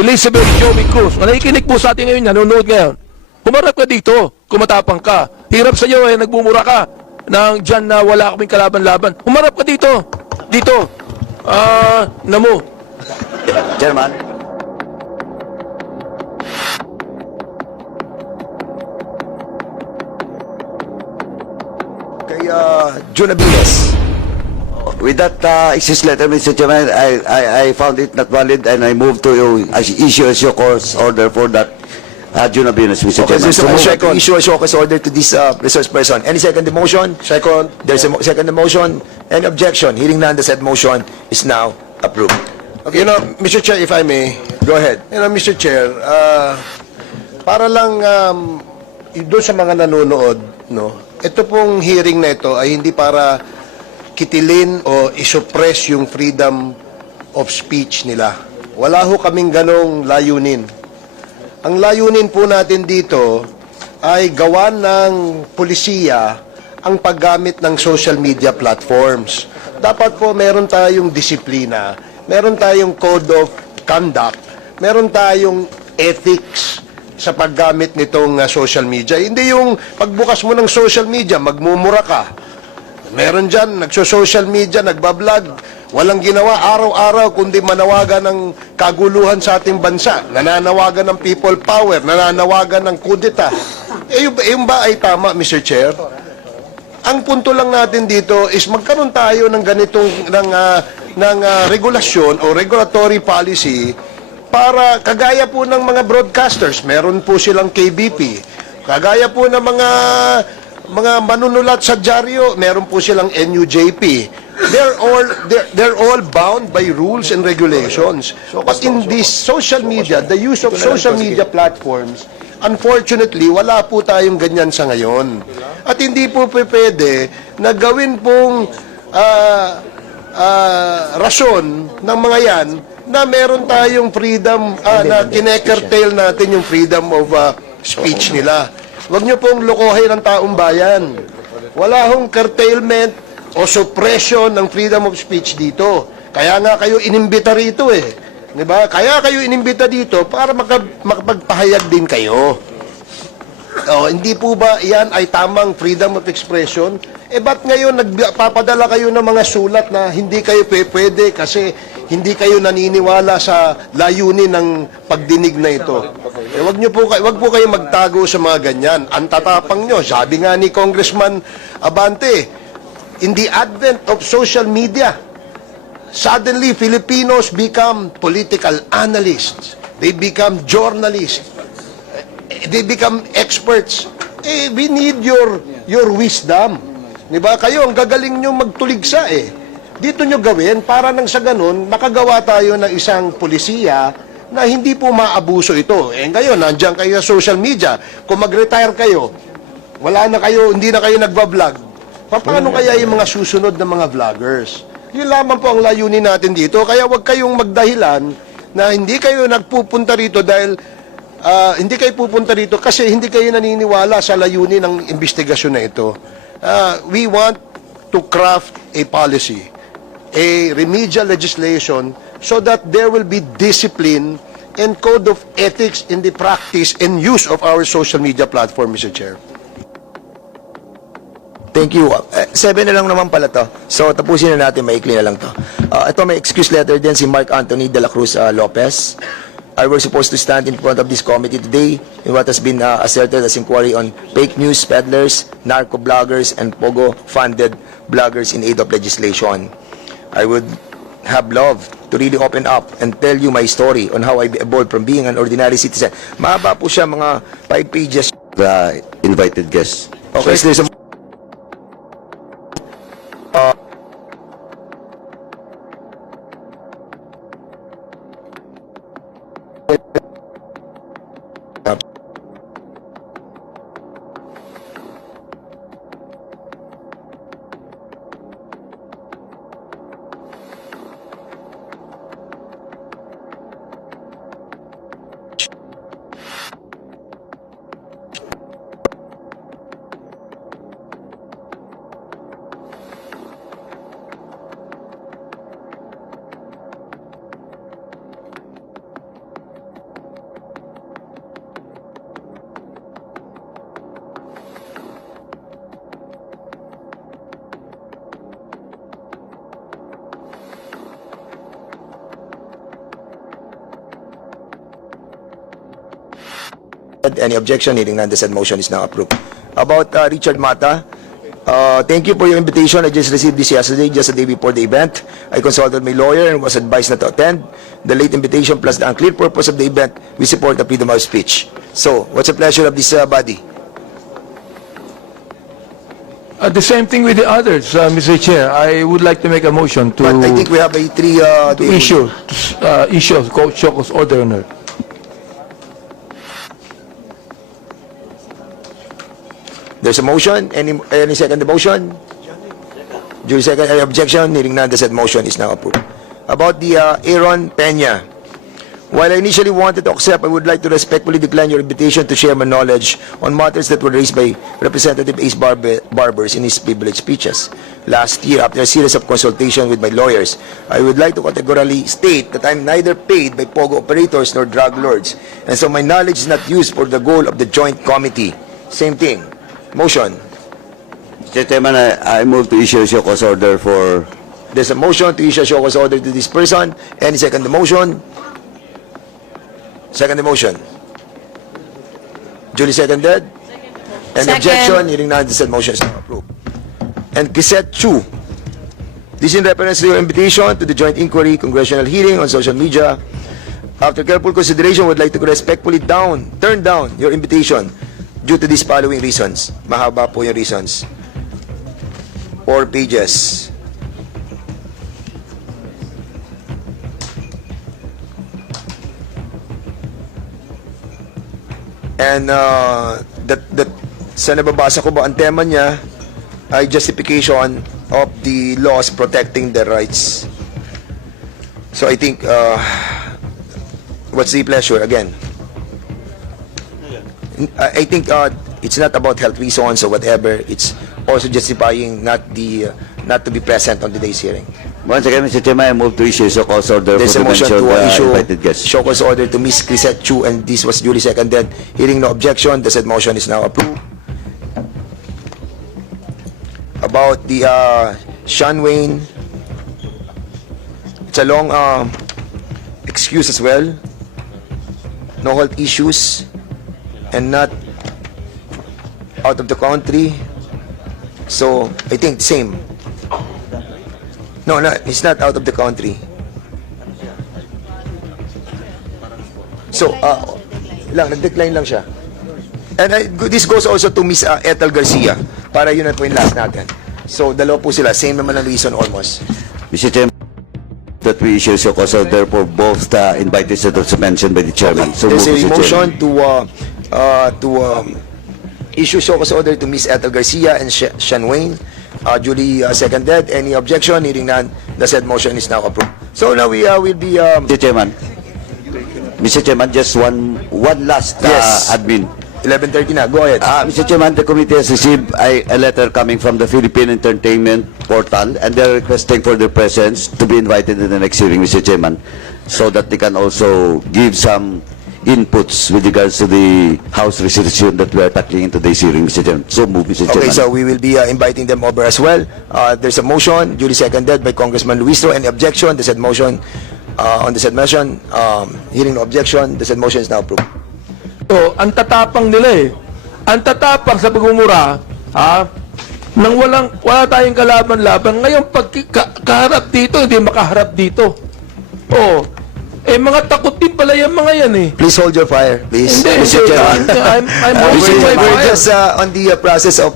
Elizabeth Joey Cruz, nakikinig po sa atin ngayon, nanonood ngayon. Humarap ka dito, kumatapang ka. Hirap sa iyo nagbumura ka nang dyan na wala kaming kalaban-laban. Humarap ka dito. Dito. Namo. Chairman. Kay June Abiles. With that excess letter, Mr. Chairman, I found it not valid and I moved to issue a show cause order for that June Abiles, Mr. Okay, Chairman. there's a motion to issue a show cause order to this resource person. Any second the motion? Second. There's a second the motion. Any objection? Hearing none, the said motion is now approved. Okay, Mr. Chair, if I may. Go ahead. Mr. Chair, para lang doon sa mga nanonood, ito pong hearing na ito ay hindi para kitilin o isuppress yung freedom of speech nila. Wala ho kaming ganong layunin. Ang layunin po natin dito ay gawan ng pulisiya ang paggamit ng social media platforms. Dapat po meron tayong disiplina, meron tayong code of conduct, meron tayong ethics sa paggamit nitong social media. Hindi yung pagbukas mo ng social media, magmumura ka. Meron dyan, nagso-social media, nagbablog, walang ginawa araw-araw kundi manawagan ng kaguluhan sa ating bansa, nananawagan ng people power, nananawagan ng kudeta. Yung ba ay tama, Mr. Chair? Ang punto lang natin dito is magkaroon tayo ng ganitong regulasyon o regulatory policy para kagaya po ng mga broadcasters, meron po silang KBP, kagaya po ng mga manunulat sa dyaryo, meron po silang NUJP. They're all bound by rules and regulations. But in this social media, the use of social media platforms, unfortunately, wala po tayong ganyan sa ngayon. At hindi po pwede na gawin pong rason ng mga yan na meron tayong freedom, na kine-curtail natin yung freedom of speech nila. Huwag niyo pong lokohin ang taong bayan. Wala hong curtailment o suppression ng freedom of speech dito. Kaya nga kayo inimbita rito eh. Diba? Kaya kayo inimbita dito para makapagpahayag din kayo. Hindi po ba yan ay tamang freedom of expression? Ba't ngayon nagpapadala kayo ng mga sulat na hindi kayo pwede kasi hindi kayo naniniwala sa layunin ng pagdinig na ito? Wag po kayo magtago sa mga ganyan. Ang tatapang nyo, sabi nga ni Congressman Abante, in the advent of social media, suddenly Filipinos become political analysts. They become journalists. They become experts. We need your wisdom. Diba? Kayo, ang gagaling nyo magtuligsa Dito nyo gawin para nang sa ganun, makagawa tayo ng isang pulisiya na hindi po maabuso ito. Ngayon, nandiyan kayo sa social media. Kung mag-retire kayo, wala na kayo, hindi na kayo nagbablog. Paano kaya yung mga susunod na mga vloggers? Yun lamang po ang layunin natin dito. Kaya wag kayong magdahilan na hindi kayo nagpupunta rito dahil hindi kayo pupunta rito kasi hindi kayo naniniwala sa layunin ng investigasyon na ito. We want to craft a policy, a remedial legislation so that there will be discipline and code of ethics in the practice and use of our social media platform, Mr. Chair. Thank you. 7 na lang naman pala to. So, tapusin na natin. Maikli na lang to. Ito may excuse letter din si Mark Anthony de la Cruz Lopez. I was supposed to stand in front of this committee today in what has been asserted as inquiry on fake news peddlers, narco-bloggers, and Pogo-funded bloggers in aid of legislation. I would have loved to really open up and tell you my story on how I evolved from being an ordinary citizen. Mahaba po siya, mga 5 pages. The invited guest. Okay, so there's a Any objection? Hearing none, the said motion is now approved. About Richard Mata, thank you for your invitation. I just received this yesterday, just a day before the event. I consulted my lawyer and was advised not to attend. The late invitation plus the unclear purpose of the event, we support the freedom of speech. So, what's the pleasure of this body? The same thing with the others, Mr. Chair. I would like to make a motion to, But I think we have a to issue show cause order on her. There's a motion. Any second the motion? Duly second. Any objection? Hearing none, the said motion is now approved. About the Aaron Peña. While I initially wanted to accept, I would like to respectfully decline your invitation to share my knowledge on matters that were raised by Representative Ace Barbers in his privileged speeches. Last year, after a series of consultation with my lawyers, I would like to categorically state that I'm neither paid by POGO operators nor drug lords, and so my knowledge is not used for the goal of the joint committee. Same thing. Motion. Mr. Chairman, I move to issue a show cause order for... There's a motion to issue a show cause order to this person. Any second the motion? Second the motion. Duly seconded? Any Second. objection? Hearing none, the said motion is now approved. And Kisette Chu. This in reference to your invitation to the joint inquiry congressional hearing on social media. After careful consideration, would like to respectfully turn down your invitation due to these following reasons. Mahaba po yung reasons. 4 pages. And sa nababasa ko ba, ang tema niya ay justification of the laws protecting the rights. So I think, what's the pleasure again? I think it's not about health reasons or whatever. It's also justifying not to be present on today's hearing. Once again, Mr. Chairman, I move to issue a show cause order There's for a the motion mentioned to issue invited guests. show cause order to Ms. Crisette Chu, and this was duly seconded. Hearing no objection, the said motion is now approved. About the Sean Wayne, it's a long excuse as well. No health issues and not out of the country. So I think same. No, he's not out of the country. So, nag-decline lang siya. And this goes also to Miss Ethel Garcia, para yun na po yung last natin. So, dalawa po sila. Same naman ang reason almost. Mr. Chairman, that we issue a show cause order for both the invitees that was mentioned by the chairman. So There's move, a Mr. motion Chairman. to issue show cause order to Miss Ethel Garcia and Sean Wayne. Duly seconded. Any objection? Hearing none, the said motion is now approved. So now we will be... Mr. Chairman, just one last Yes. admin. 11:30 na. Go ahead. Mr. Chairman, the committee has received a letter coming from the Philippine Entertainment Portal, and they're requesting for their presence to be invited in the next hearing, Mr. Chairman, so that they can also give some inputs with regards to the House resolution that we are tackling in today's hearing, Mr. Chairman. So move, Mr. Chairman. Okay, so we will be inviting them over as well. There's a motion, duly seconded by Congressman Luistro. Any objection? The said motion, on the said motion, hearing no objection, the said motion is now approved. So, ang tatapang nila eh. Ang tatapang sa pagmumura, nang wala tayong kalaban-laban. Ngayon, pag kaharap dito, hindi makaharap dito. Oh, mga takot din pala yung mga yan eh. Please hold your fire, please. Hindi, Mr. Chairman. I'm holding my We're fire. just on the process of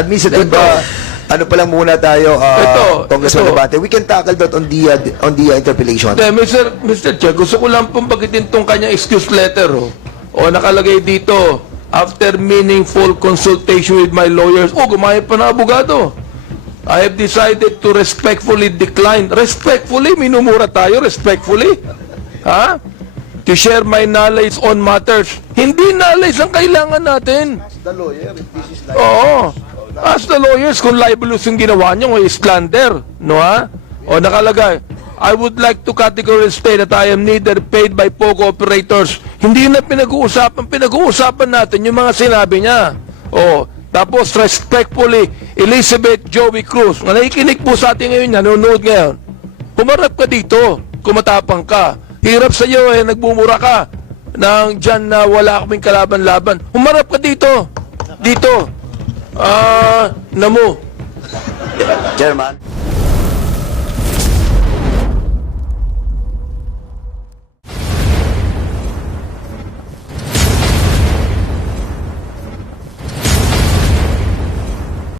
administrative, ano pa lang muna tayo, Congressman ito. Abate. We can tackle that on the interpellation. Hindi, Mr. Chair, gusto ko lang pong bagitin tong kanyang excuse letter. O nakalagay dito, after meaningful consultation with my lawyers, gumaya pa na abogado. I have decided to respectfully decline. Respectfully? Minumura tayo, respectfully? To share my knowledge on matters. Hindi knowledge ang kailangan natin. The lawyer, if this is like... Oo. Ask the lawyers kung libelous yung ginawa nyo o slander. No, O nakalagay, I would like to categorically state that I am neither paid by POGO operators. Hindi na pinag-uusapan. Pinag-uusapan natin yung mga sinabi niya. Tapos, respectfully, Elizabeth Joey Cruz, na nakikinig po sa atin ngayon, nanonood ngayon. Pumarap ka dito, kumatapang ka. Hirap sa iyo nagbumura ka. ng dyan na wala kaming kalaban-laban. Humarap ka dito. Dito. Namo. Chairman.